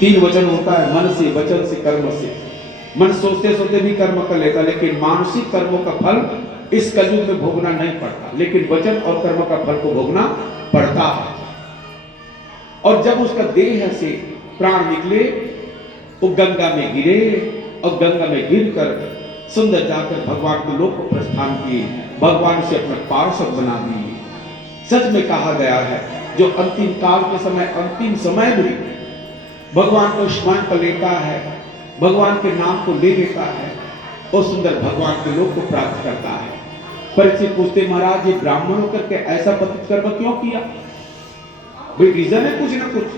तीन वचन होता है, मन से, वचन से, कर्म से। मन सोचते सोचते भी कर्म कर लेता, लेकिन मानसिक कर्मों का फल इस कलयुग में भोगना नहीं पड़ता, लेकिन वचन और कर्म का फल को भोगना पड़ता है। और जब उसका देह से प्राण निकले वो गंगा में गिरे, और गंगा में गिरकर सुंदर जाकर भगवान के लोक को प्रस्थान किए, भगवान से अपना पार्षद बना दिए। सच में कहा गया है, जो अंतिम काल के समय, अंतिम समय में भगवान को स्मरण कर लेता है, भगवान के नाम को ले लेता है, और सुंदर भगवान के लोक को प्राप्त करता है। परीक्षित पूछते, महाराज ये ब्राह्मण होकर के ऐसा पतित कर्म क्यों किया? भाई रीजन है कुछ ना कुछ,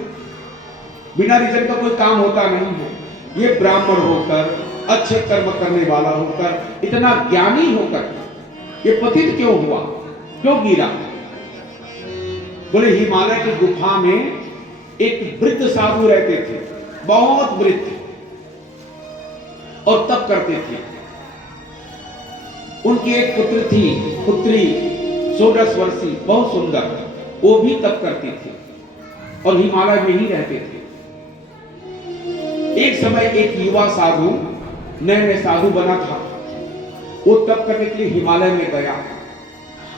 बिना रीजन का कोई काम होता नहीं है। ये ब्राह्मण होकर, अच्छे कर्म करने वाला होकर, इतना ज्ञानी होकर ये पतित क्यों हुआ, क्यों गिरा? बोले हिमालय की गुफा में एक वृद्ध साधु रहते थे, बहुत वृद्ध, और तप करते थे। उनकी एक पुत्री 16 वर्षीय, बहुत सुंदर, वो भी तप करती थी और हिमालय में ही रहते थे। एक समय एक युवा साधु, नए साधु बना था, वो तप करने के लिए हिमालय में गया,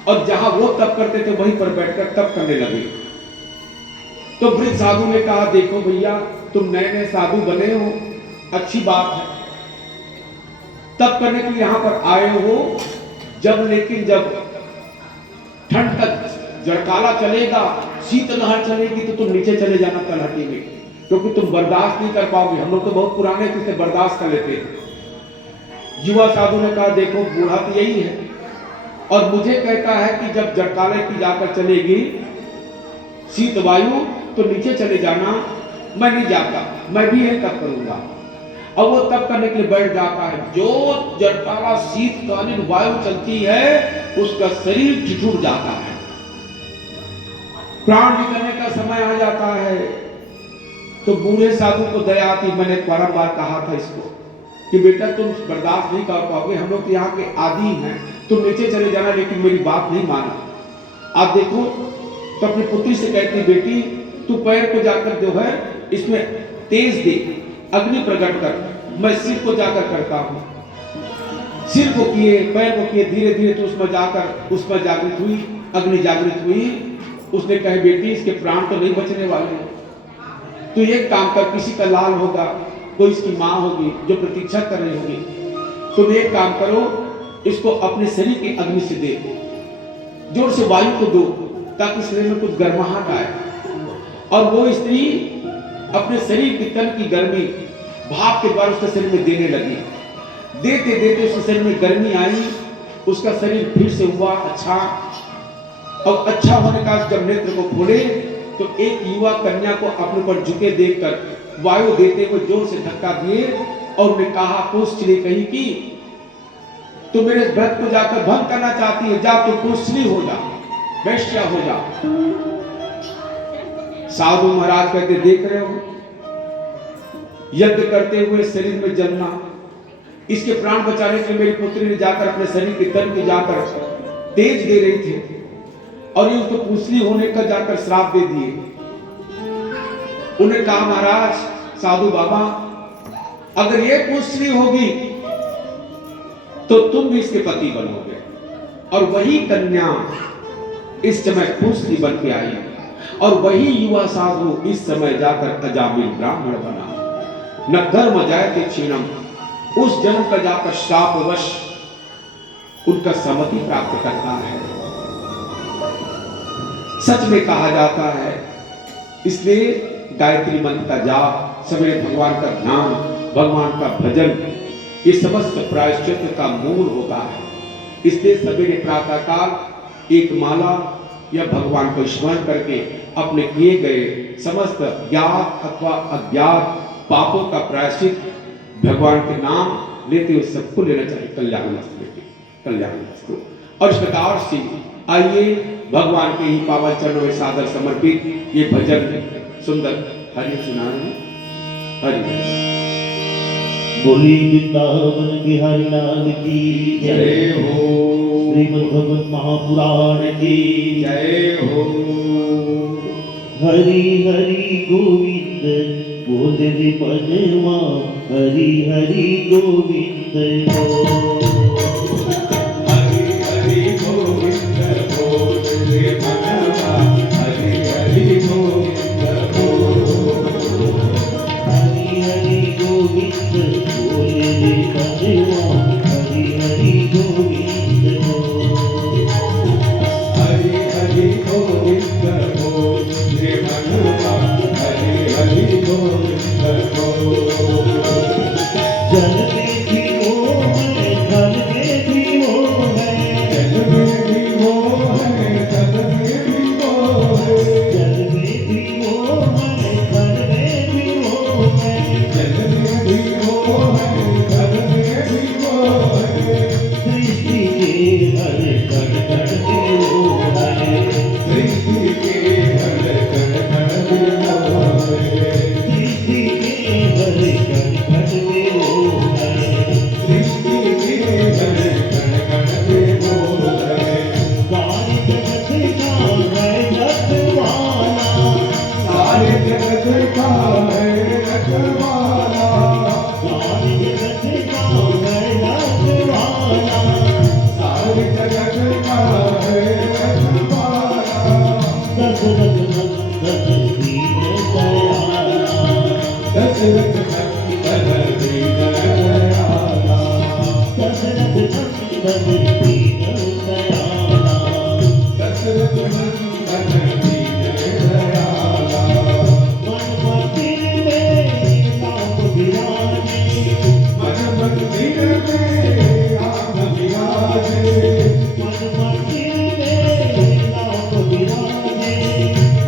और जहां वो तप करते थे वहीं पर बैठकर तप करने लगे। तो वृद्ध साधु ने कहा, देखो भैया तुम नए साधु बने हो, अच्छी बात है, तप करने के लिए यहां पर आए हो, लेकिन जब ठंड तक जड़काला चलेगा, शीतलहर चलेगी, तो तुम नीचे चले जाना तलहटी में, क्योंकि तुम बर्दाश्त नहीं कर पाओगे। हम लोग तो बहुत पुराने थे, इसे बर्दाश्त कर लेते हैं। युवा साधु ने कहा, देखो बूढ़ा तो यही है, और मुझे कहता है कि जब जड़काले की जाकर चलेगी शीत वायु, तो नीचे चले जाना, मैं नहीं जाता, मैं भी यही तप करूंगा। अब वो तप करने के लिए बैठ जाता है। जो जड़काला शीतकालीन वायु चलती है, उसका शरीर ठिठुर जाता है, प्राण निकलने का समय आ जाता है। तो बूढ़े साधु को दया आती। मैंने बारंबार कहा था इसको कि बेटा तुम बर्दाश्त नहीं कर पाओगे, हम लोग यहाँ के आदि हैं, तुम नीचे चले जाना, लेकिन मेरी बात नहीं माना। आप देखो, तो अपनी पुत्री से कहती, बेटी तू पैर को जाकर जो है इसमें तेज दे, अग्नि प्रकट कर, मैं सिर को जाकर करता हूं। सिर को किए, पैर को किए, धीरे धीरे तो उसमें जाकर उसमें जागृत हुई, अग्नि जागृत हुई। उसने कहा, बेटी इसके प्राण तो नहीं बचने वाले, तो एक काम कर, किसी का लाल होगा, कोई इसकी माँ होगी जो प्रतीक्षा कर रही होगी, तुम एक काम करो, इसको अपने शरीर की अग्नि से दे, जोर से वायु को दो, ताकि शरीर में कुछ गर्माहट आए। और वो स्त्री अपने शरीर की तन की गर्मी भाप के द्वारा उसके शरीर में देने लगी। देते देते उसके शरीर में गर्मी आई, उसका शरीर फिर से हुआ अच्छा। और अच्छा होने का जब नेत्र को खोले, तो एक युवा कन्या को अपने पर झुके देखकर वायु देते हुए जोर से धक्का दिए, और उन्हें कहा, पुष्टली कही कि तू मेरे व्रत को जाकर भंग करना चाहती है, जा तू पुष्टली हो जा, वैश्या हो जा। साधु महाराज कहते, देख रहे हो, यज्ञ करते हुए शरीर में जलना, इसके प्राण बचाने के लिए मेरी पुत्री ने जाकर अपने शरीर के तन की जाकर तेज दे रही थी, और ये उसको पुष्टली होने का जाकर श्राप दे दिए। उन्हें कहा, महाराज साधु बाबा, अगर ये पुष्टली होगी तो तुम भी इसके पति बनोगे। और वही कन्या इस समय पुष्टली बन के आई, और वही युवा साधु इस समय जाकर अजामिल ब्राह्मण बना। न धर्म जायते क्षीणम, उस जन्म का जाकर शापवश उनका समति प्राप्त करता है। सच में कहा जाता है, इसलिए गायत्री मंत्र का जाप, सवेरे भगवान का ध्यान, भगवान का भजन, ये समस्त प्रायश्चित का मूल होता है। इसलिए सवेरे प्रातः काल एक माला या भगवान को स्मरण करके अपने किए गए समस्त ज्ञात अथवा अज्ञात पापों का प्रायश्चित भगवान के नाम लेते हुए सबको लेना चाहिए। कल्याण मस्तु, कल्याण मस्तु। और इस प्रकार से आइए भगवान के ही पावन चरणों में सादर समर्पित ये भजन सुंदर हरि सुनाए। हरि बोली वृंदावन बिहारी लाल की जय हो, श्रीमद् भगवत महापुराण की जय हो। हरि हरि गोविंद बोले रे मनवा हरि हरि गोविंद हरि हरि गोविंद बोल रे मनवा हरि हरि गोविंद बोल हरि हरि गोविंद बोले रे मनवा हरि हरि गोविंद हरि हरि गोविंद बोल रे मनवा हरि हरि गोविंद बोल जल में भी वो है थल में भी वो है जल में भी वो है तल में भी वो है जल में भी वो है थल में भी वो है जल में भी वो है तल में भी वो है सृष्टि के हर कण कण में वो है सृष्टि के हर कण कण में वो है सृष्टि के हर कण कण में वो है सृष्टि के हर कण कण में वो है सारे जगत का है रखवाला सारे जगत का है रखवाला सारे जगत का है रखवाला सारे जगत का है रखवाला दशरथ नंदन दीन दयाला दशरथ नंदन दीन दयाला दशरथ नंदन दीन दयाला दशरथ नंदन दीन दयाला मन मंदिर में राम विराजे मन मंदिर में राम विराजे मन मंदिर में राम विराजे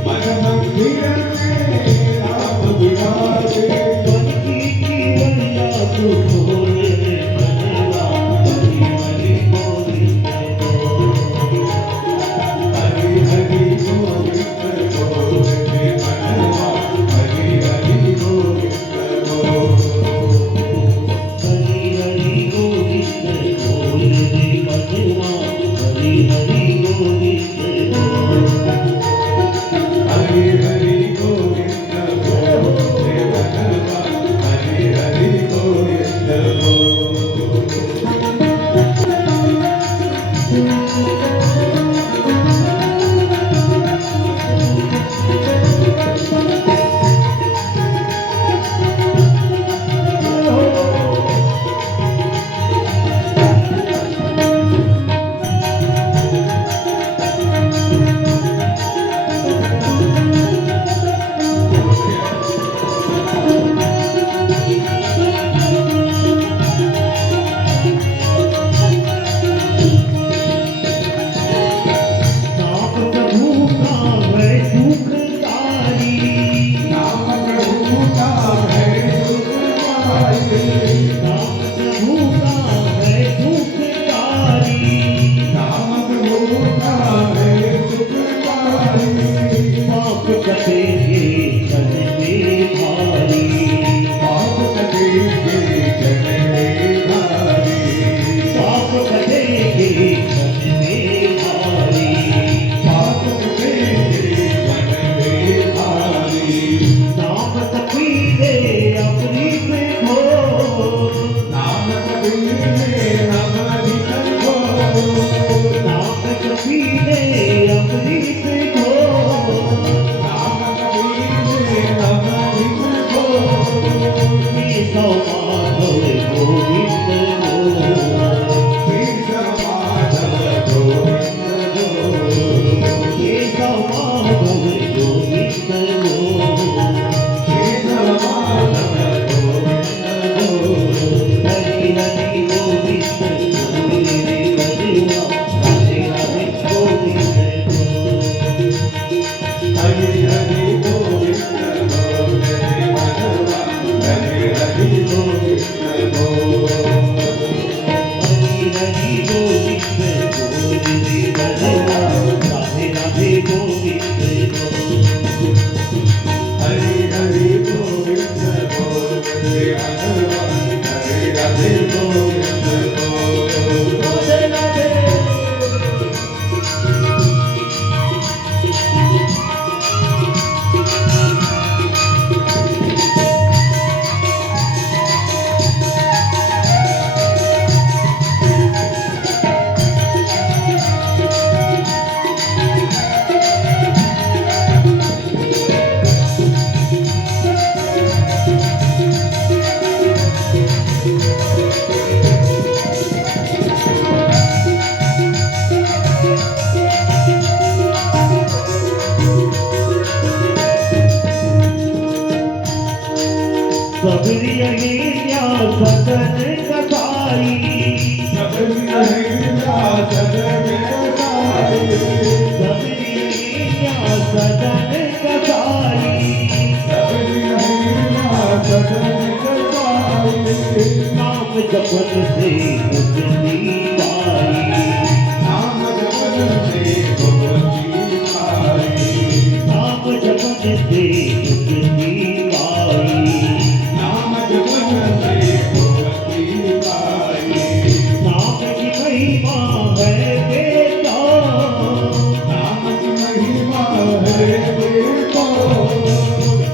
मन मंदिर में राम विराजे मन की वैया तू बोले रे मनवा हरि हरि गोविंद हरि हरि गोविंद बोल रे मनवा हरि हरि गोविंद बोल हरि हरि गोविंद बोले रे मनवा हरि हरि गोविंद हरि हरि गोविंद बोल रे मनवा हरि हरि गोविंद बोल नाम प्रभु का है सुखकारी नाम प्रभु का है सुखकारी नाम प्रभु का है सुखकारी नाम प्रभु का है सुखकारी पाप कटेंगे तन में भारी पाप कटेंगे जन में भारी पाप कटेंगे तन में भारी पाप कटेंगे जन में भारी नाम तपीले अपनी से हो सबरी अहिल्या सदन कसाई सबरी अहिल्या सदन कसाई सबरी अहिल्या सदन कसाई सबरी अहिल्या सदन कसाई नाम जपन से मुक्ति पाई नाम जपन से मुक्ति पाई नाम जपन से मुक्ति पाई नाम जपन से मुक्ति पाई नाम की महिमा है बेटा नाम की महिमा है देखो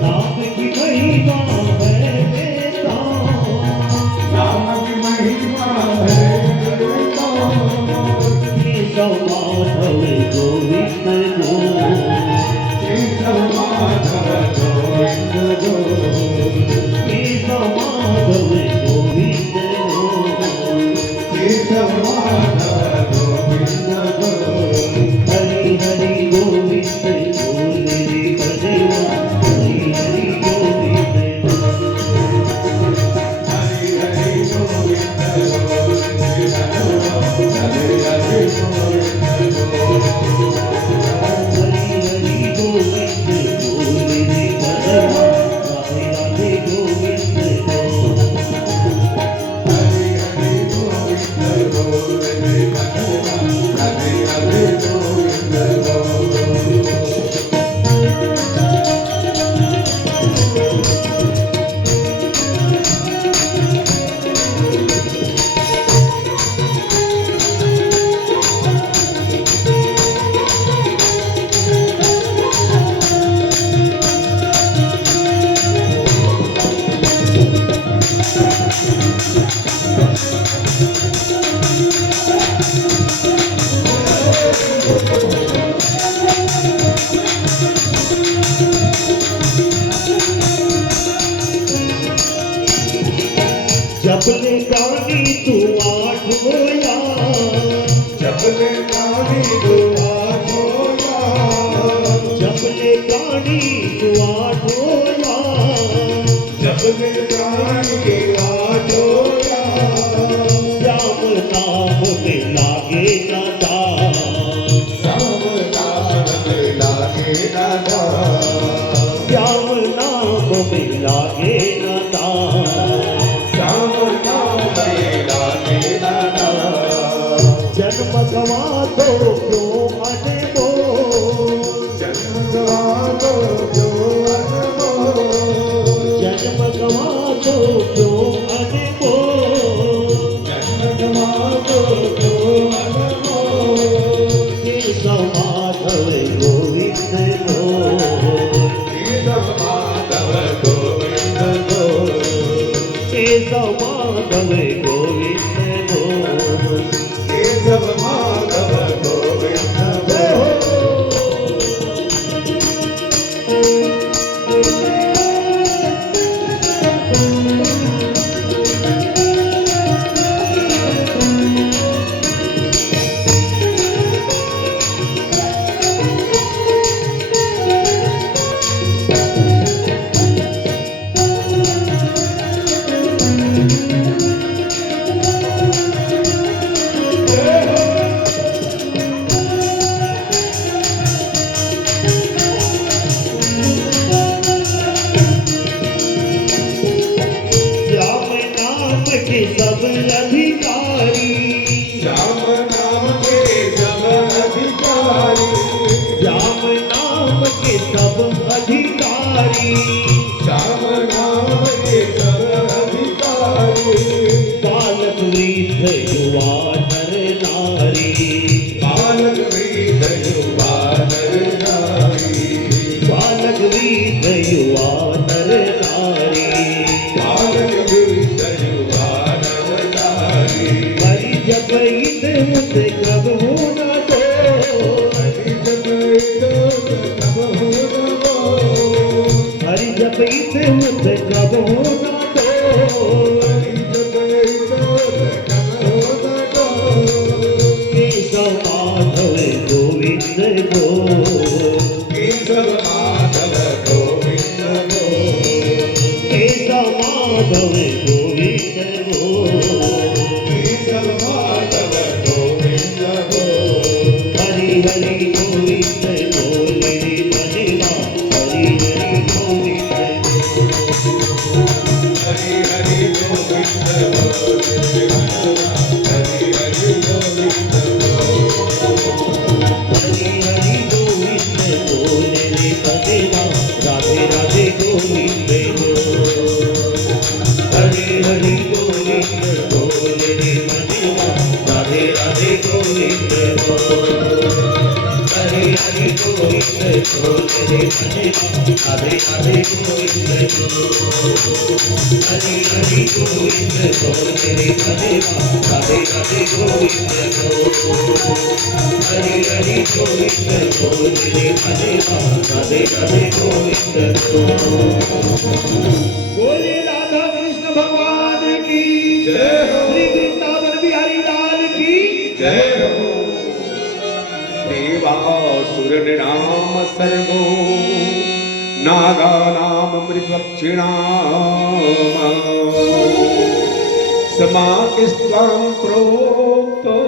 नाम की महिमा है बेटा नाम की महिमा है देखो केशव माधव गोविंद गो केशव माधव गोविंद गो केशव माधव गोविंद गो केशव माधव गोविंद गो हरि हरि गोविंद गोविंद भजवा हरि हरि गोविंद हरि हरि गोविंद गोविंद हरि हरि गोविंद हरि हरि गोविंद गोविंद भजवा राधे राधे गोविंद हरि हरि गोविंद गोविंद हरि हरि गोविंद जब ले गानी तू आठ होया जब ले गानी दुआ छोया जब ले गानी तू आठ होया जब ले गानी दुआ छोया राम नाम में लागे ना दाम सब नाम लागे दादा राम नाम में लागे ना दाम सब नाम लागे दादा जन्म गवा दो क्यों अनमोल जन्म गवाओ जो अनमोल जन्म गवा दो क्यों अनमोल जन्म गवाओ जो अनमोल केशव माधव गोविंद गो केशव माधव गोविंद गो केशव माधव गोविंद गो केशव माधव गोविंद गो श्याम नाम के सब अधिकारी श्याम नाम के सब अधिकारी श्याम नाम के सब अधिकारी श्याम नाम के सब अधिकारी बालक वृद्ध युवा नर नारी बालक वृद्ध युवा नर नारी बालक वृद्ध युवा नर नारी बालक वृद्ध युवा नर नारी हरि जब इत मुझ कब हो न दो हरि जब इत तब हो नमो हरि जब इत मुझ कब हो न दो हरि जब इत तब हो नमो केशव माधव गोविंद गो केशव माधव गोविंद गो केशव भवे गोविंद गो सब माधव गोविंद गो हरि हरि गोविंद बोले रे भजवा हरि हरि गोविंद हरि हरि गोविंद हरि हरि गोविंद हरि हरि गोविंद बोले रे भजवा राधे राधे गोविंद गो हरि हरि गोविंद बोले रे भजवा राधे राधे गोविंद गो हरि हरि गोविंद बोले रे भजवा राधे राधे गोविंद गो हरि हरि गोविंद बोले रे भजवा राधे राधे गोविंद गो हरि हरि गोविंद बोले रे भजवा राधे राधे गोविंद गो बोले राधा कृष्ण भगवान की जय हो। श्री वृंदावन बिहारी लाल की जय हो देवासुर निराम सर्वो नागानाम मृगक्षिणाम समाकिस्त्वां प्रोक्तो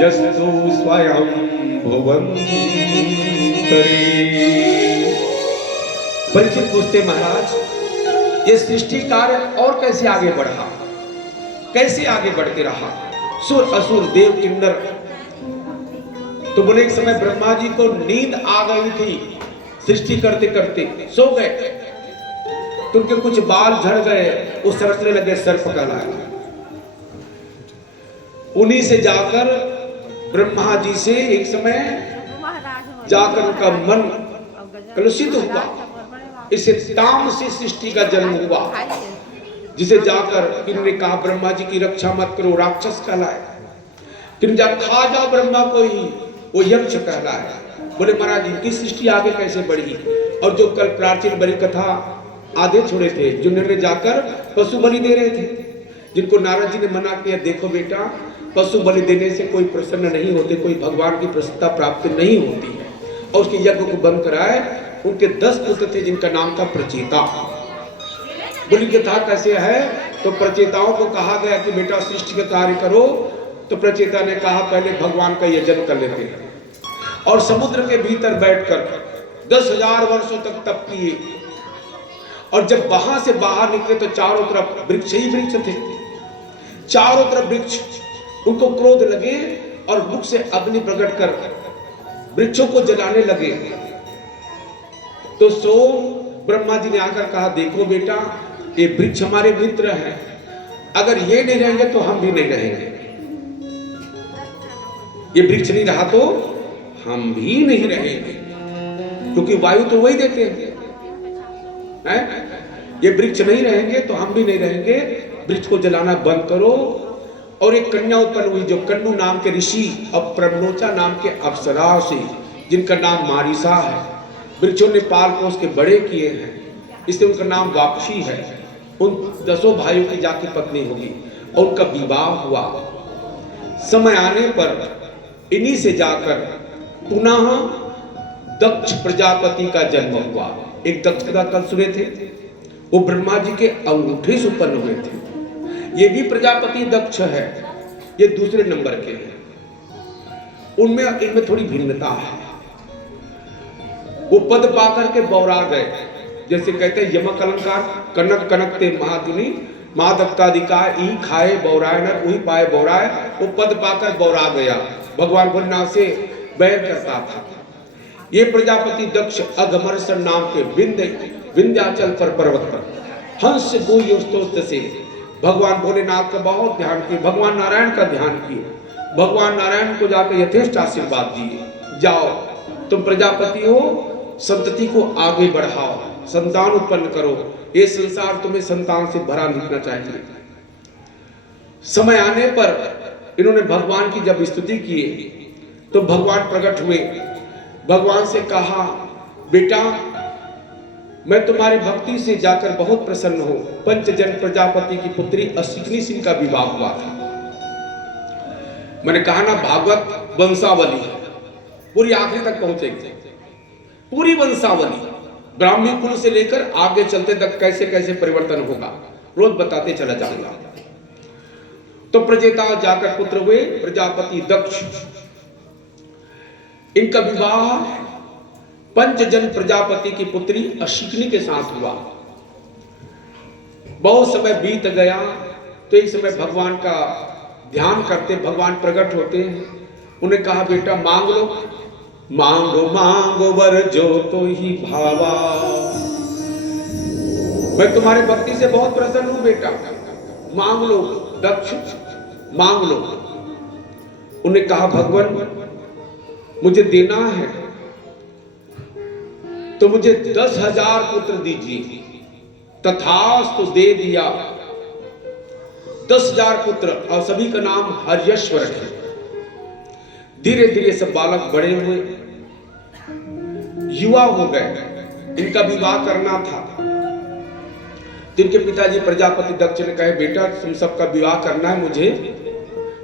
यस्तु स्वयं भुवन्तरी। परीक्षित पूछते महाराज ये सृष्टि कार्य और कैसे आगे बढ़ा, कैसे आगे बढ़ते रहा? सुर असुर देव किन्नर। तो बोले एक समय ब्रह्मा जी को नींद आ गई थी, सृष्टि करते करते सो गए, तो उनके कुछ बाल झड़ गए, वो सरकने लगे, सर्प कहलाए। उन्हीं से जाकर ब्रह्मा जी से एक समय जाकर उनका मन कलुषित हुआ, इससे तामसी सृष्टि का जन्म हुआ, जिसे जाकर इन्होंने कहा ब्रह्मा जी की रक्षा मत करो, राक्षस कहलाए। तुम जा खा जाओ ब्रह्मा को ही, वो यक्ष कहलाए। बोले महाराज इनकी सृष्टि आगे कैसे बढ़ी? और जो कल प्राचीन बलि कथा आधे छोड़े थे, जिन्होंने जाकर पशु बलि दे रहे थे, जिनको नारद जी ने मना किया, देखो बेटा पशु बलि देने से कोई प्रसन्न नहीं होते, कोई भगवान की प्रसन्नता प्राप्त नहीं होती है। और उसके यज्ञ को बंद कराए। उनके 10 पुत्र थे जिनका नाम था प्रचेता। बलि कथा कैसे है? तो प्रचेताओं को कहा गया कि बेटा सृष्टि का कार्य करो, तो प्रचेता ने कहा पहले भगवान का यजन कर लेते हैं। और समुद्र के भीतर बैठकर 10,000 वर्षों तक तप किए। और जब वहां से बाहर निकले तो चारों तरफ वृक्ष ही वृक्ष थे, चारों तरफ वृक्ष। उनको क्रोध लगे और मुख से अग्नि प्रकट कर वृक्षों को जलाने लगे। तो सो ब्रह्मा जी ने आकर कहा देखो बेटा ये वृक्ष हमारे मित्र हैं, अगर ये नहीं रहेंगे तो हम भी नहीं रहेंगे। ये वृक्ष नहीं रहा तो हम भी नहीं रहेंगे, क्योंकि वायु तो वही देते हैं। ये वृक्ष नहीं रहेंगे तो हम भी नहीं रहेंगे, वृक्ष को जलाना बंद करो। और एक कन्या उत्पन्न हुई जो कन्नू नाम के ऋषि और प्रमलोचा नाम के अप्सरा से, जिनका नाम मारिसा है। वृक्षों ने पाल पोस के बड़े किए हैं, इसलिए उनका नाम वापसी है। उन 10 भाइयों की जाके पत्नी होगी और उनका विवाह हुआ। समय आने पर इन्हीं से जाकर पुनः दक्ष प्रजापति का जन्म हुआ। एक दक्ष का कल सुने थे, वो ब्रह्मा जी के अंगूठे से उत्पन्न हुए थे। ये भी प्रजापति दक्ष है, ये दूसरे नंबर के हैं। उनमें इनमें थोड़ी भिन्नता है। वो पद पाकर के बौरा गए, जैसे कहते हैं यमक अलंकार, कनक कनकते महादिनी महादत्ताधिकार ई खाए बौराए न वही पाए बौराए। वो पद पाकर बौरा गया, भगवान भोलेनाथ से बैर करता था। ये प्रजापति दक्ष अघमर्षण नाम के विंध्याचल पर पर्वत पर हंस गुह्य स्तोत्र से भगवान भोलेनाथ का बहुत ध्यान किए, भगवान नारायण का ध्यान किए। भगवान नारायण को जाकर यथेष्ट आशीर्वाद दिए, जाओ तुम प्रजापति हो, संतति को आगे बढ़ाओ, संतान उत्पन्न करो, ये संसार तुम्हें संतान से भरा दिखना चाहिए। समय आने पर इन्होंने भगवान की जब स्तुति की तो भगवान प्रकट हुए। भगवान से कहा बेटा मैं तुम्हारी भक्ति से जाकर बहुत प्रसन्न हूं। पंचजन प्रजापति की पुत्री अश्विनी सिंह का विवाह हुआ था। मैंने कहा ना भागवत वंशावली पूरी आखिरी तक पहुंचेगी, पूरी वंशावली। ब्राह्मी कुल से लेकर आगे चलते तक कैसे कैसे परिवर्तन होगा, रोज बताते चला जाऊंगा। तो प्रजेता जाकर पुत्र हुए प्रजापति दक्ष। इनका विवाह पंचजन प्रजापति की पुत्री अशिकनी के साथ हुआ। बहुत समय बीत गया तो एक समय भगवान का ध्यान करते, भगवान प्रकट होते हैं। उन्हें कहा बेटा मांग लो, मांगो मांगो वर जो तो ही भावा, मैं तुम्हारे भक्ति से बहुत प्रसन्न हूं बेटा, मांग लो दक्ष, मांग लो। उन्हें कहा भगवान मुझे देना है तो मुझे 10,000 पुत्र दीजिए। तथास्तु दे दिया 10,000 पुत्र और सभी का नाम हर्यश्वर है। धीरे धीरे सब बालक बड़े हुए, युवा हो गए, इनका विवाह करना था। जिनके पिताजी प्रजापति दक्ष ने कहे बेटा तुम सबका विवाह करना है मुझे,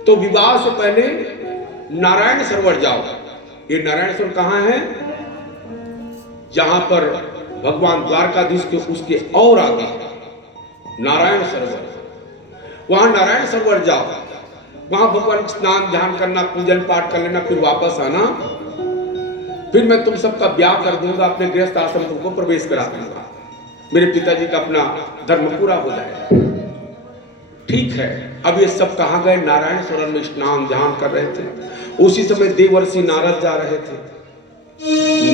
तो विवाह से पहले नारायण सरोवर जाओ। ये नारायण सरोवर कहां है? जहां पर भगवान द्वारकाधीश के उसके और आगे नारायण सरोवर, वहां नारायण सरोवर जाओ, वहां भगवान स्नान ध्यान करना, पूजन पाठ कर लेना, फिर वापस आना, फिर मैं तुम सबका ब्याह कर दूंगा, अपने गृहस्थ आश्रम को प्रवेश करा दूंगा, मेरे पिताजी का अपना धर्म पूरा हो जाएगा। ठीक है। अब ये सब कहां गए? नारायण सरोवर में स्नान ध्यान कर रहे थे। उसी समय देवर्षि नारद जा रहे थे।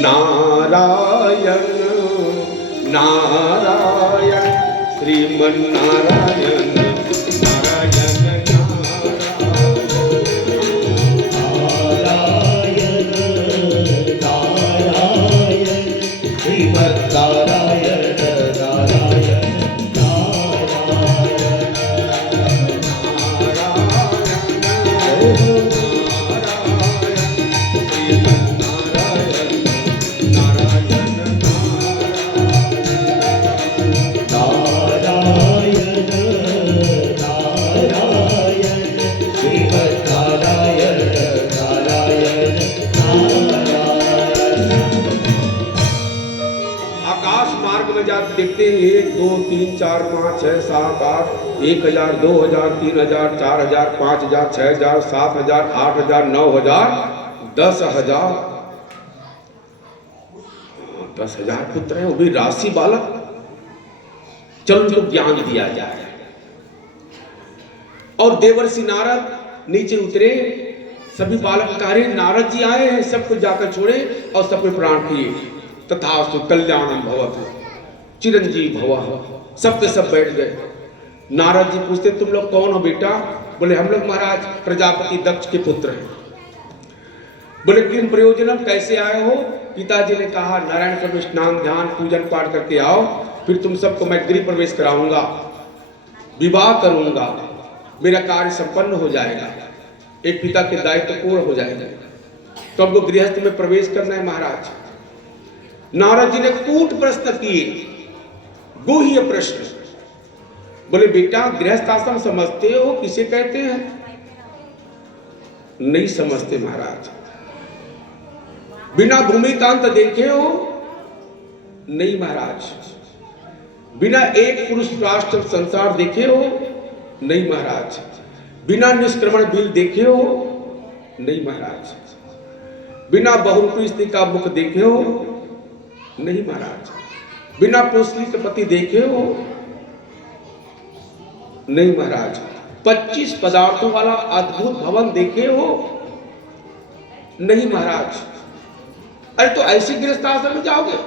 नारायण नारायण श्रीमन नारायण नारायण नारायण नारायण श्रीमन नारायण नारायण देखते हैं 1 2 3 4 5 6 7 8 1000 2000 3000 4000 5000 6000 7000 8000 9000 10,000 10,000 पुत्र हैं, वो भी राशि बालक। चलो उनको ज्ञान दिया जाए। और देवर्षि नारद नीचे उतरे, सभी बालक कार्य नारद जी आए हैं, सबको जाकर छोड़े और सबको प्रणाम किए। तथास्तु कल्याणं भवतु चिरंजीव भव। सब के सब बैठ गए। नारद जी पूछते तुम लोग कौन हो बेटा? बोले हम लोग महाराज प्रजापति दक्ष के पुत्र हैं। बोले किन प्रयोजन, कैसे आए हो? पिताजी ने कहा नारायण सरोवर स्नान ध्यान पूजन पाठ करके आओ, फिर तुम सबको मैं गृह प्रवेश कराऊंगा, विवाह करूंगा, मेरा कार्य संपन्न हो जाएगा, एक पिता के दायित्व पूर्ण हो जाएगा। तो हमको गृहस्थ में प्रवेश करना है महाराज। नारद जी ने कूट प्रश्न किए, गुह्य प्रश्न। बोले बेटा गृहस्थ आश्रम समझते हो किसे कहते हैं? नहीं समझते महाराज। बिना भूमिकांत देखे हो? नहीं महाराज। बिना एक पुरुष राष्ट्र संसार देखे हो? नहीं महाराज। बिना निष्क्रमण बिल देखे हो? नहीं महाराज। बिना बहुरूपी स्त्री का मुख देखे हो? नहीं महाराज। बिना पोषलित पति देखे हो? नहीं महाराज। 25 पदार्थों वाला अद्भुत भवन देखे हो? नहीं महाराज। अरे तो ऐसे गृहस्थ आश्रम में जाओगे?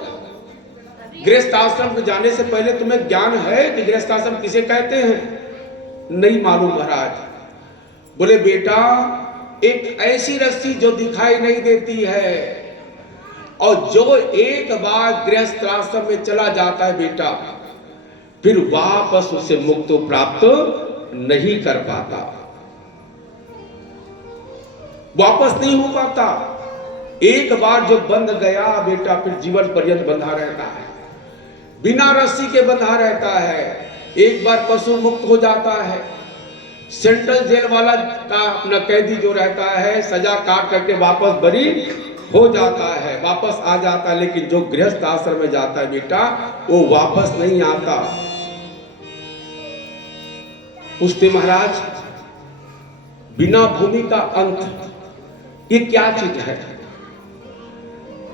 गृहस्थ आश्रम में जाने से पहले तुम्हें ज्ञान है कि गृहस्थ आश्रम किसे कहते हैं? नहीं मालूम महाराज। बोले बेटा एक ऐसी रस्सी जो दिखाई नहीं देती है और जो एक बार गृहस्थ आश्रम में चला जाता है बेटा, फिर वापस उसे मुक्ति प्राप्त नहीं कर पाता, वापस नहीं हो पाता। एक बार जो बंध गया बेटा फिर जीवन पर्यंत बंधा रहता है, बिना रस्सी के बंधा रहता है। एक बार पशु मुक्त हो जाता है। सेंट्रल जेल वाला का अपना कैदी जो रहता है सजा काट करके वापस बरी हो जाता है, वापस आ जाता है, लेकिन जो गृहस्थ आश्रम में जाता है बेटा वो वापस नहीं आता। पूछते महाराज बिना भूमि का अंत ये क्या चीज है?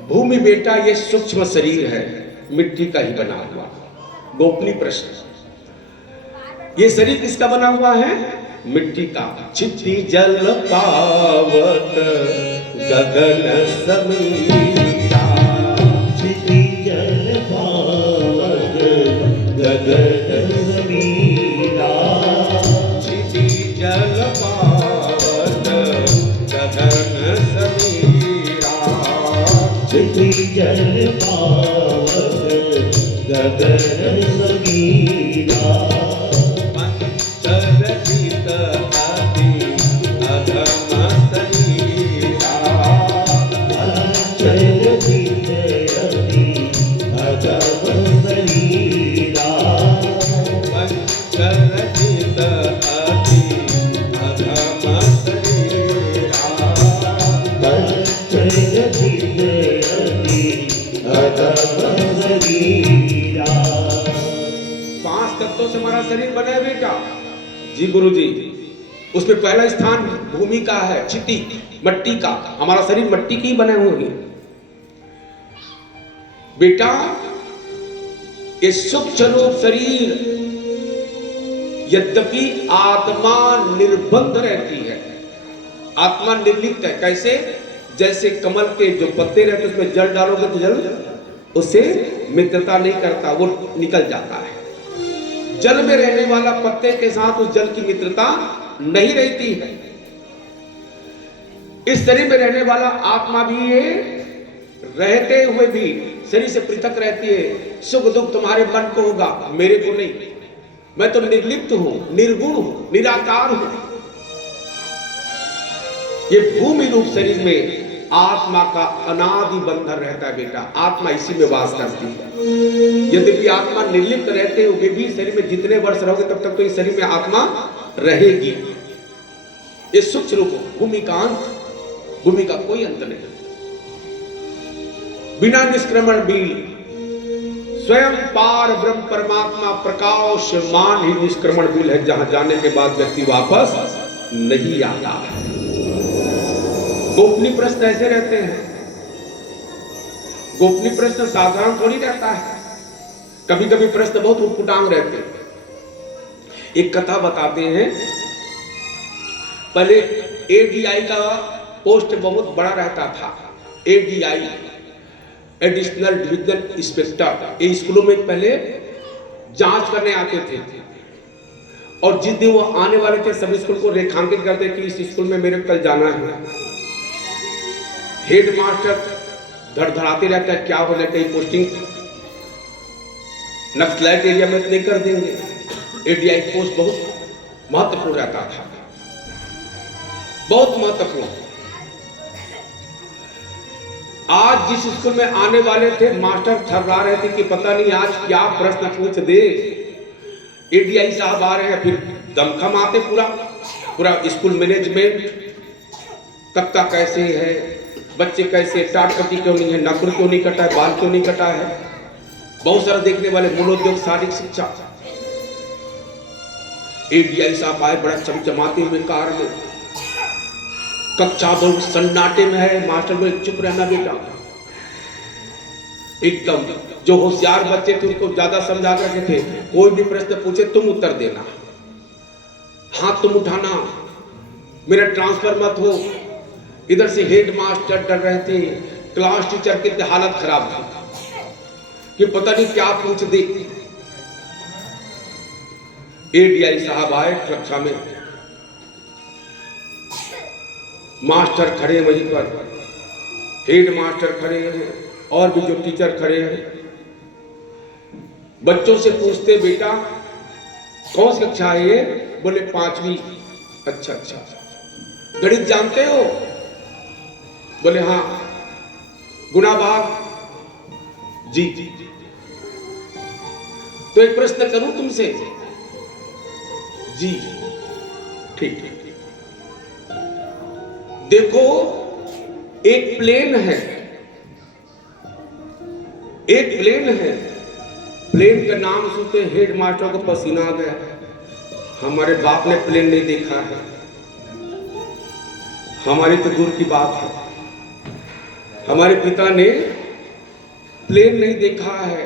भूमि बेटा ये सूक्ष्म शरीर है, मिट्टी का ही बना हुआ। गोपनीय प्रश्न, ये शरीर किसका बना हुआ है? मिट्टी का। छिपी जल पावत गगन समीरा, छिपी जल पावत गगन समीरा, छिपी जल पावत गगन समीरा, छिपी जल पावत गगन समीरा, पंचरचित अति अधम शरीरा, पंचरचित अति अधम शरीरा, पंचरचित अति अधम शरीरा, पंचरचित अति अधम शरीरा। 5 तत्वों से हमारा शरीर बना है बेटा। जी गुरु जी, उसमें पहला स्थान भूमि का है, चिति मट्टी का। हमारा शरीर मट्टी की ही बने हुए हैं बेटा। ये सूक्ष्म रूप शरीर यद्यपि आत्मा निर्बंध रहती है, आत्मा निर्लिप्त है। कैसे? जैसे कमल के जो पत्ते रहते हैं उसमें जल डालोगे तो जल उससे मित्रता नहीं करता, वो निकल जाता है। जल में रहने वाला पत्ते के साथ उस जल की मित्रता नहीं रहती है। इस शरीर में रहने वाला आत्मा भी ये रहते हुए भी शरीर से पृथक रहती है। सुख दुख तुम्हारे मन को होगा, मेरे को नहीं। मैं तो निर्लिप्त हूं, निर्गुण हूं, निराकार हूं। ये भूमि रूप शरीर में आत्मा का अनादि बंधन रहता है बेटा। आत्मा इसी में वास करती है। यद्यपि आत्मा निर्लिप्त रहते हुए भी शरीर में जितने वर्ष रहोगे तब तक तो इस शरीर में आत्मा रहेगी। ये सूक्ष्म रूप भूमि का अंत, भूमि का कोई अंत नहीं। बिना निष्क्रमण भी स्वयं पार ब्रह्म परमात्मा प्रकाशमान ही निष्क्रमण बिल है, जहां जाने के बाद व्यक्ति वापस नहीं आता है। गोपनीय प्रश्न ऐसे रहते हैं। गोपनीय प्रश्न साधारण थोड़ी रहता है, कभी कभी प्रश्न बहुत उटपटांग रहते हैं। एक कथा बताते हैं। पहले एडीआई का पोस्ट बहुत बड़ा रहता था। एडीआई एडिशनल डिविजन इंस्पेक्टर, ये स्कूलों में पहले जांच करने आते थे, और जिस दिन वो आने वाले थे सब स्कूल को रेखांकित करते कि इस स्कूल में मेरे कल जाना है। हेड मास्टर धड़धड़ाते रहता है, क्या होने कहीं पोस्टिंग नक्सलाइट एरिया में नहीं कर देंगे। एडीआई पोस्ट बहुत महत्वपूर्ण रहता था, बहुत महत्वपूर्ण। आज जिस स्कूल में आने वाले थे मास्टर थर्रा रहे थे कि पता नहीं आज क्या प्रश्न पूछ दे। एडीआई साहब आ रहे हैं, फिर दमखम आते पूरा स्कूल मैनेजमेंट, कक्का कैसे है, बच्चे कैसे, टाटपट्टी क्यों नहीं है, नाखून क्यों नहीं कटा है, बाल क्यों नहीं कटा है, बहुत सारा देखने वाले, मूलोद्योग, शारीरिक शिक्षा। एडीआई साहब आए बड़ा चमचमाते हुए कार में, कक्षा बहुत सन्नाटे में है। मास्टर बोले चुप रहना बेटा। एकदम जो होशियार बच्चे थे उनको ज्यादा समझा करके थे, कोई भी प्रश्न पूछे तुम उत्तर देना, हाथ तुम उठाना, मेरा ट्रांसफर मत हो। इधर से हेड मास्टर डर रहे थे, क्लास टीचर की हालत खराब थी कि पता नहीं क्या पूछ दे। एडीआई साहब आए कक्षा में, मास्टर खड़े वहीं पर, हेड मास्टर खड़े हैं और भी जो टीचर खड़े हैं। बच्चों से पूछते बेटा कौन सी कक्षा है ये? बोले 5वीं। अच्छा, गणित जानते हो? बोले हाँ। गुणा भाग? जी। तो एक प्रश्न करूं तुमसे? जी ठीक। देखो एक प्लेन है, एक प्लेन है। प्लेन का नाम सुनते हेड मास्टर को पसीना आ गया। हमारे बाप ने प्लेन नहीं देखा है, हमारी तो दूर की बात है। हमारे पिता ने प्लेन नहीं देखा है।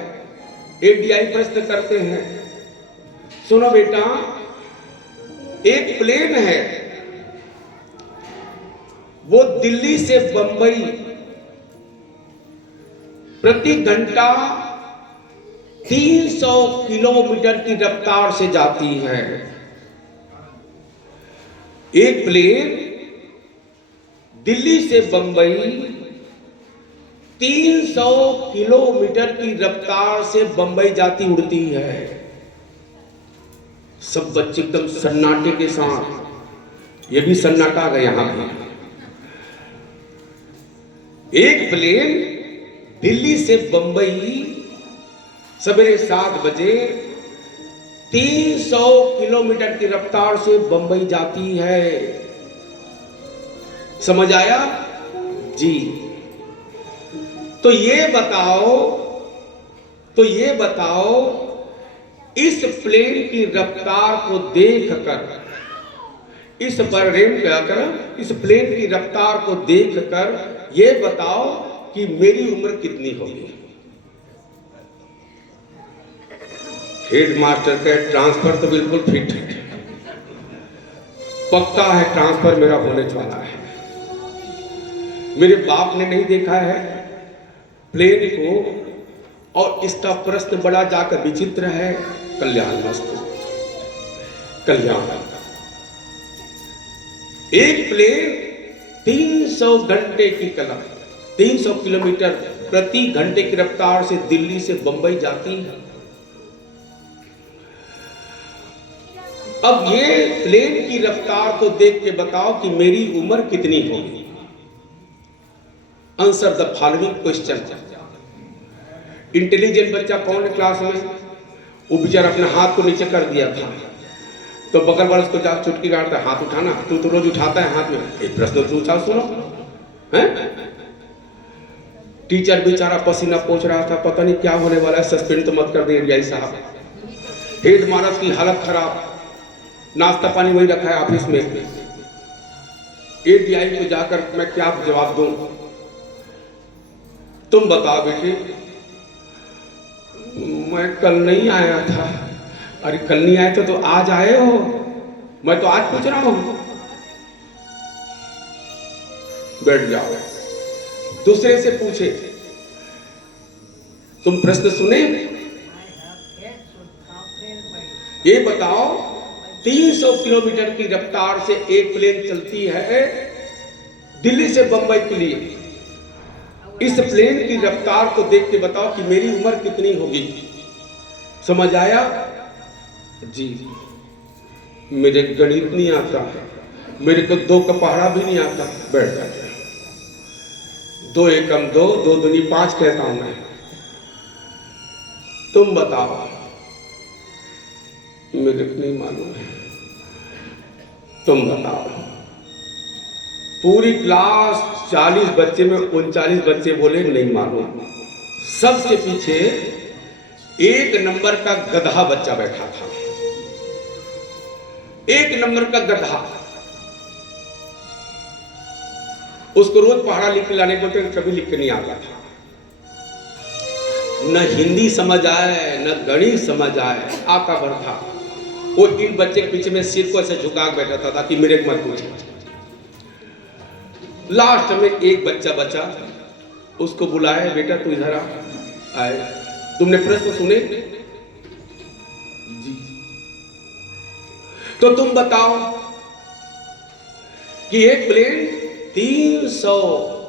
एडीआई प्रश्न करते हैं, सुनो बेटा, एक प्लेन है, वो दिल्ली से बंबई प्रति घंटा 300 किलोमीटर की रफ्तार से जाती है। एक प्लेन दिल्ली से बंबई 300 किलोमीटर की रफ्तार से बंबई जाती उड़ती है। सब बच्चे एकदम सन्नाटे के साथ, ये भी सन्नाटा आ गया यहां पे। एक प्लेन दिल्ली से बंबई सवेरे 7 बजे 300 किलोमीटर की रफ्तार से बंबई जाती है। समझ आया जी? तो ये बताओ इस प्लेन की रफ्तार को देखकर, इस प्लेन की रफ्तार को देखकर ये बताओ कि मेरी उम्र कितनी होगी। हेड मास्टर का ट्रांसफर तो बिल्कुल फिट है, पक्का है ट्रांसफर मेरा होने वाला है। मेरे बाप ने नहीं देखा है प्लेन को, और इसका प्रश्न बड़ा जाकर विचित्र है। कल्याण मस्तु, कल्याण। एक प्लेन 300 घंटे की 300 किलोमीटर प्रति घंटे की रफ्तार से दिल्ली से बंबई जाती है। अब ये प्लेन की रफ्तार को देख के बताओ कि मेरी उम्र कितनी होगी। Answer the following question. Intelligent बच्चा कौन है क्लास में? वो बेचारा अपने हाथ को नीचे कर दिया था, तो बगल वाले उसको जा चुटकी काटता है, हाथ उठाना, तू तो रोज उठाता है हाथ में, एक प्रश्न तू उठा, सुनो हैं? टीचर बेचारा पसीना पोंछ रहा था, पता नहीं क्या होने वाला है, सस्पेंड तो मत कर दे एडीआई साहब। हेड मास्टर की हालत खराब, नाश्ता पानी वही रखा है ऑफिस में। एडीआई को जाकर मैं क्या जवाब दूं? तुम बताओ बेटे। मैं कल नहीं आया था। अरे कल नहीं आए तो आज आए हो? मैं तो आज पूछ रहा हूं। बैठ जाओ। दूसरे से पूछे, तुम प्रश्न सुने? ये बताओ 300 किलोमीटर की रफ्तार से एक प्लेन चलती है दिल्ली से बंबई के लिए। इस प्लेन की रफ्तार को देख के बताओ कि मेरी उम्र कितनी होगी। समझ आया जी? मेरे गणित नहीं आता, मेरे को 2 का पहाड़ा भी नहीं आता। बैठ जाते, 2 एकम 2, 2 दूनी 5 कहता हूं मैं। तुम बताओ। मेरे को नहीं मालूम है, तुम बताओ। पूरी क्लास 40 बच्चे में 39 बच्चे बोले नहीं मालूम। सबसे पीछे 1 नंबर का गधा बच्चा बैठा था। 1 नंबर का गधा। उसको रोज पहाड़ा लिख के लाने बोलते, कभी लिख के नहीं आता था। न हिंदी समझ आए, न गणित समझ आए, आका भर था। वो इन बच्चे के पीछे में सिर को ऐसे झुका बैठा था ताकि मेरे को मत पूछे। लास्ट में एक बच्चा बचा, उसको बुलाया, बेटा तू इधर आए। तुमने प्रश्न सुने? जी। तो तुम बताओ कि एक प्लेन 300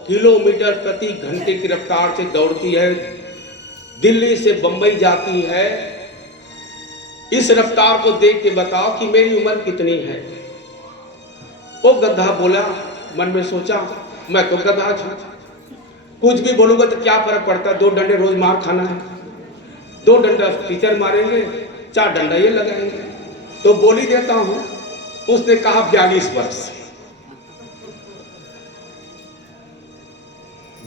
किलोमीटर प्रति घंटे की रफ्तार से दौड़ती है, दिल्ली से बंबई जाती है। इस रफ्तार को देख के बताओ कि मेरी उम्र कितनी है। वो गधा बोला, मन में सोचा, मैं तो गधा था, कुछ भी बोलूंगा तो क्या फर्क पड़ता, 2 डंडे रोज मार खाना है। 2 डंडा टीचर मारेंगे, 4 डंडा ये लगाएंगे, तो बोल ही देता हूं। उसने कहा 42 वर्ष।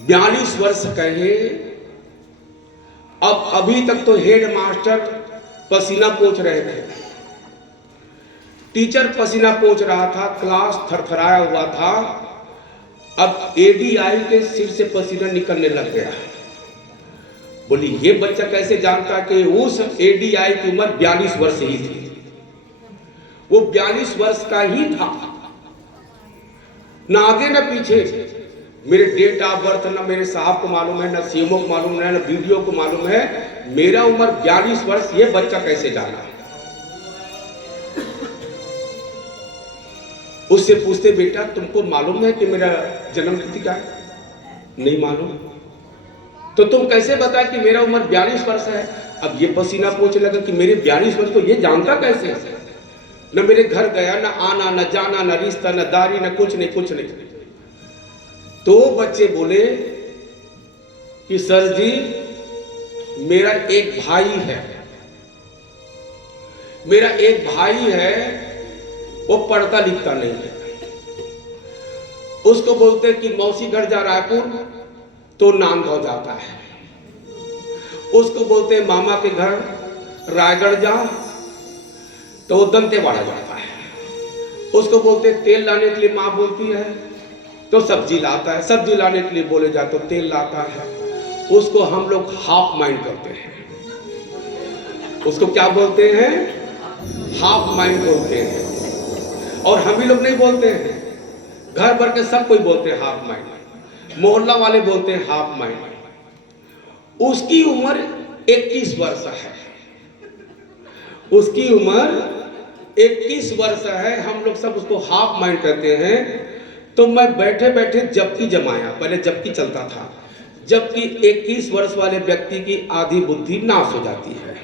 42 वर्ष कहे। अब अभी तक तो हेड मास्टर पसीना पोंछ रहे थे, टीचर पसीना पोंछ रहा था, क्लास थरथराया हुआ था। अब एडीआई के सिर से पसीना निकलने लग गया। बोली ये बच्चा कैसे जानता कि उस एडीआई की उम्र 42 वर्ष ही थी। वो 42 वर्ष का ही था, ना आगे ना पीछे। मेरे डेट ऑफ बर्थ ना मेरे साहब को मालूम है, ना सीएमओ को मालूम है, ना वीडियो को मालूम है। मेरा उम्र 42 वर्ष, ये बच्चा कैसे जाना। उससे पूछते बेटा तुमको मालूम है कि मेरा जन्म तिथि क्या है? नहीं मालूम। तो तुम कैसे बता कि मेरा उम्र 42 वर्ष है? अब ये पसीना पोंछने लगा कि मेरे 42 वर्ष को ये जानता कैसे? न मेरे घर गया, न आना, न जाना, न रिश्ता, न दारी, न कुछ नहीं, कुछ नहीं। तो बच्चे बोले कि सर जी मेरा एक भाई है, मेरा एक भाई है, वो पढ़ता लिखता नहीं है। उसको बोलते कि मौसी घर जा रायपुर तो नांदगांव जाता है। उसको बोलते मामा के घर रायगढ़ जा तो वो दंतेवाड़ा जाता है। उसको बोलते तेल लाने के लिए माँ बोलती है तो सब्जी लाता है, सब्जी लाने के लिए बोले जा तो तेल लाता है। उसको हम लोग हाफ माइंड करते हैं। उसको क्या बोलते हैं? हाफ माइंड बोलते हैं। और हम ही लोग नहीं बोलते हैं, घर भर के सब कोई बोलते हैं हाफ माइंड। मोहल्ला वाले बोलते हैं हाफ माइंड। उसकी उम्र 21 वर्ष है, उसकी उम्र 21 वर्ष है। हम लोग सब उसको हाफ माइंड कहते हैं। तो मैं बैठे बैठे जबकि जमाया, पहले जबकि चलता था। जबकि 21 वर्ष वाले व्यक्ति की आधी बुद्धि नाश हो जाती है,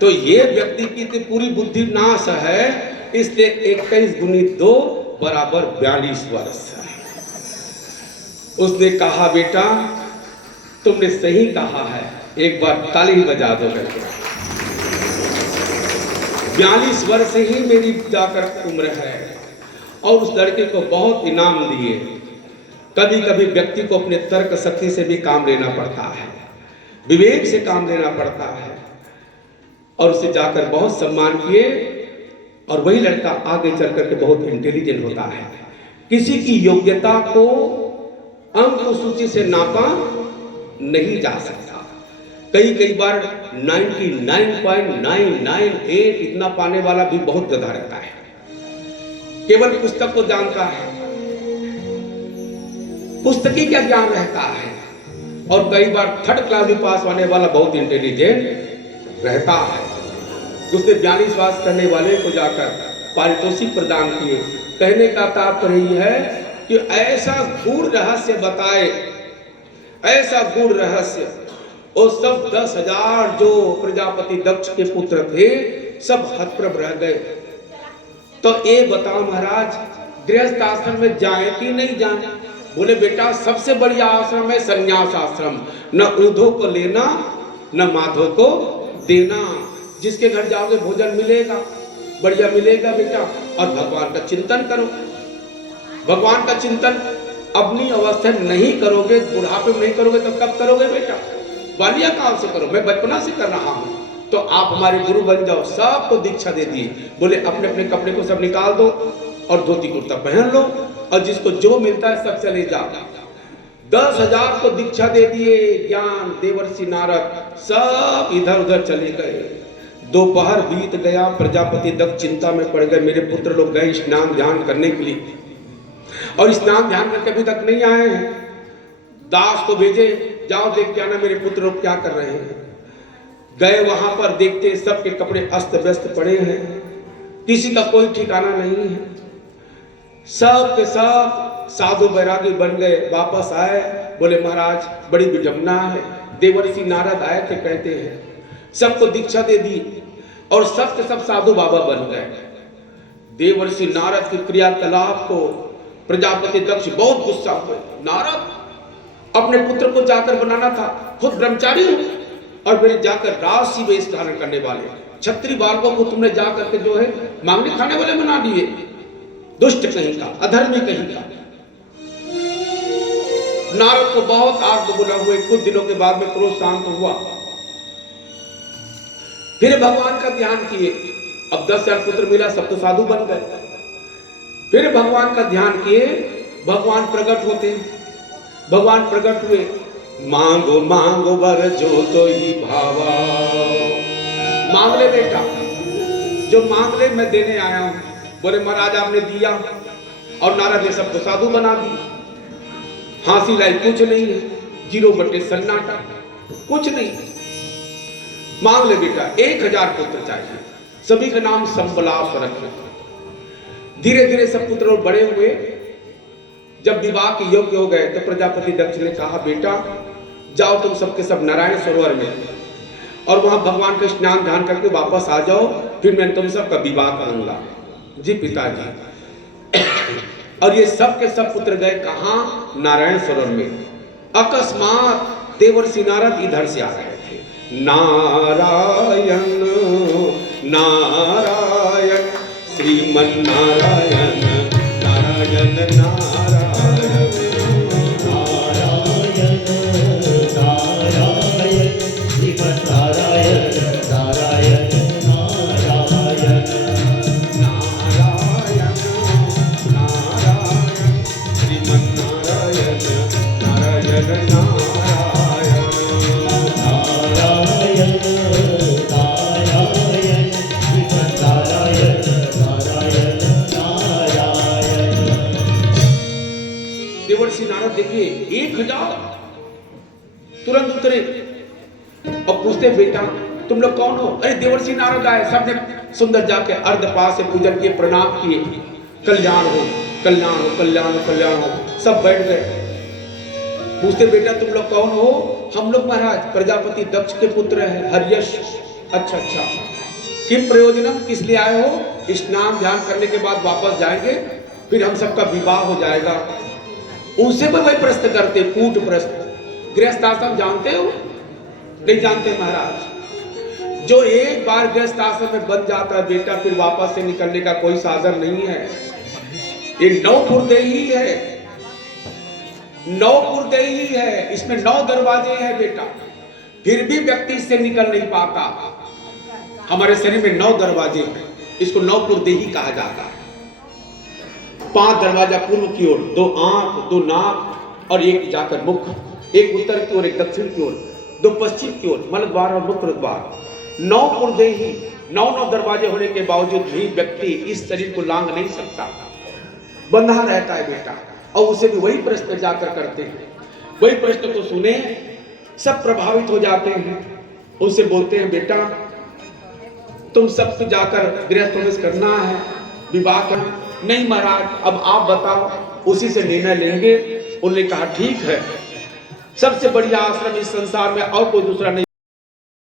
तो ये व्यक्ति की तो पूरी बुद्धि नाश है, इसलिए 21 × 2 बराबर 42 वर्ष। उसने कहा बेटा तुमने सही कहा है, एक बार ताली बजा दो करके। 42 वर्ष ही मेरी जाकर उम्र है। और उस लड़के को बहुत इनाम दिए। कभी कभी व्यक्ति को अपने तर्क शक्ति से भी काम लेना पड़ता है, विवेक से काम लेना पड़ता है। और उसे जाकर बहुत सम्मान किए। और वही लड़का आगे चल करके बहुत इंटेलिजेंट होता है। किसी की योग्यता को अंक सूची से नापा नहीं जा सकता। कई बार 99.998 इतना पाने वाला भी बहुत गधा रहता है, केवल पुस्तक को जानता है, पुस्तकी क्या ज्ञान रहता है। और कई बार 3rd क्लास भी पास होने वाला बहुत इंटेलिजेंट रहता है। उसने 42 पास करने वाले को जाकर पारितोषिक प्रदान किए। कहने का तात्पर्य है कि ऐसा गूढ़ रहस्य बताए, ऐसा गूढ़ रहस्य। वो सब 10,000 जो प्रजापति दक्ष के पुत्र थे सब हतप्रभ रह गए। तो ये बताओ महाराज गृहस्थ आश्रम में जाए कि नहीं जाए? बोले बेटा सबसे बढ़िया आश्रम है संन्यास आश्रम। न ऊधो को लेना न माधो को देना। जिसके घर जाओगे भोजन मिलेगा, बढ़िया मिलेगा बेटा। और भगवान का चिंतन करो। भगवान का चिंतन अपनी अवस्था में नहीं करोगे, बुढ़ापे में नहीं करोगे तो कब करोगे बेटा? बालिया काल से करो। मैं बचपना से कर रहा हूँ। तो आप हमारे गुरु बन जाओ। सबको दीक्षा दे दिए। बोले अपने अपने कपड़े को सब निकाल दो और धोती कुर्ता पहन लो और जिसको जो मिलता है सब चले जाओ। 10,000 को दीक्षा दे दिए। ज्ञान देवर्षि नारद सब इधर उधर चले गए। दोपहर बीत गया। प्रजापति दक्ष चिंता में पड़ गए। मेरे पुत्र लोग गए स्नान ध्यान करने के लिए और स्नान ध्यान करके अभी तक नहीं आए हैं। दास को भेजे, जाओ देख के आना मेरे पुत्र लोग क्या कर रहे हैं। गए वहां पर, देखते सबके कपड़े अस्त व्यस्त पड़े हैं, किसी का कोई ठिकाना नहीं है। सब के सब साधु बैरागी बन गए। वापस आए, बोले महाराज बड़ी विडंबना है। देवर्षि नारद आए थे, कहते हैं सबको दीक्षा दे दी और सब के सब साधु बाबा बन गए। देवर्षि नारद के क्रियाकलाप को प्रजापति दक्ष बहुत गुस्सा हुए। नारद अपने पुत्र को जाकर बनाना था, खुद ब्रह्मचारी हूं और मेरे जाकर राशि वेश धारण करने वाले क्षत्रिय बालकों को तुमने जाकर के जो है मांगने खाने वाले बना दिए। दुष्ट कहीं का, अधर्मी कहीं का। नारद को बहुत आग बबूला हुए। कुछ दिनों के बाद में क्रोध शांत हुआ। फिर भगवान का ध्यान किए। अब 10,000 पुत्र मिला, सब तो साधु बन गए। फिर भगवान का ध्यान किए, भगवान प्रकट होते हैं। भगवान प्रकट हुए, मांगो मांगो वर जो तो ही भावा। मांग ले बेटा, जो मांग ले मैं देने आया हूं। बोले महाराज आपने दिया, और नारद ने सबको साधु बना दी। हासी लाई कुछ नहीं है, 0 सन्नाटा, कुछ नहीं। मांग ले बेटा, 1000 पुत्र चाहिए, सभी का नाम संबलास रखना। धीरे धीरे सब पुत्र बड़े हुए। जब विवाह के योग्य हो गए तो प्रजापति दक्ष ने कहा, बेटा जाओ तुम सबके सब नारायण सरोवर में, और वहां भगवान का स्नान ध्यान करके वापस आ जाओ, फिर मैं तुम सबका विवाह करूंगा। जी पिताजी। और ये सब के सब पुत्र गए कहां? नारायण सरोवर में। अकस्मात देवर्षि नारद इधर से आ रहे थे। नारायण नारायण श्रीमन नारायण नारायण नारायण नारायण नारायण श्रीमन नारायण नारायण नारायण नारायण नारायण श्रीमन नारायण नारायण नारायण नारायण नारायण श्रीमन नारायण नारायण नारायण। देवर्षि नारद देखिए 1000 तुरंत उतरे और पूछते, बेटा तुम लोग कौन हो? अरे देवर्षि नारद आए। सबने सुंदर जाके अर्धपाद से पूजन किए, प्रणाम किए। कल्याण हो कल्याण हो कल्याण हो कल्याण हो। सब बैठ गए। पूछते, बेटा तुम लोग कौन हो? हम लोग महाराज प्रजापति दक्ष के पुत्र हैं, हर्यश। अच्छा अच्छा, किम प्रयोजनम, किस लिए आए हो? स्नान ध्यान करने के बाद वापस जाएंगे, फिर हम सबका विवाह हो जाएगा। उनसे भी वही प्रश्न करते, कूट प्रश्न। गृहस्थ आश्रम जानते हो? नहीं जानते महाराज। जो एक बार गृहस्थ आश्रम में बन जाता है बेटा, फिर वापस से निकलने का कोई साधन नहीं है। ये नौपुरदेही है, नौपुरदेही है। इसमें 9 दरवाजे हैं बेटा, फिर भी व्यक्ति इससे निकल नहीं पाता। हमारे शरीर में 9 दरवाजे हैं, इसको नौपुरदेही कहा जाता है। 5 दरवाजा पूर्व की ओर, 2 आंख, 2 नाक और 1 जाकर मुख, 1 उत्तर की ओर, 1 दक्षिण की ओर, 2 पश्चिम की ओर, मल द्वार और मूत्र द्वार। 9 पुरदेही, 9 दरवाजे होने के बावजूद भी व्यक्ति इस शरीर को लांग नहीं सकता, बंधा रहता है बेटा। और उसे भी वही प्रश्न जाकर करते हैं, वही प्रश्न को सुने सब प्रभावित हो जाते हैं। उनसे बोलते हैं, बेटा तुम सबको जाकर गृहस्थ प्रवेश करना है, विवाह करना? नहीं महाराज, अब आप बताओ, उसी से निर्णय लेंगे। उन्होंने कहा ठीक है, सबसे बढ़िया आश्रम इस संसार में और कोई दूसरा नहीं।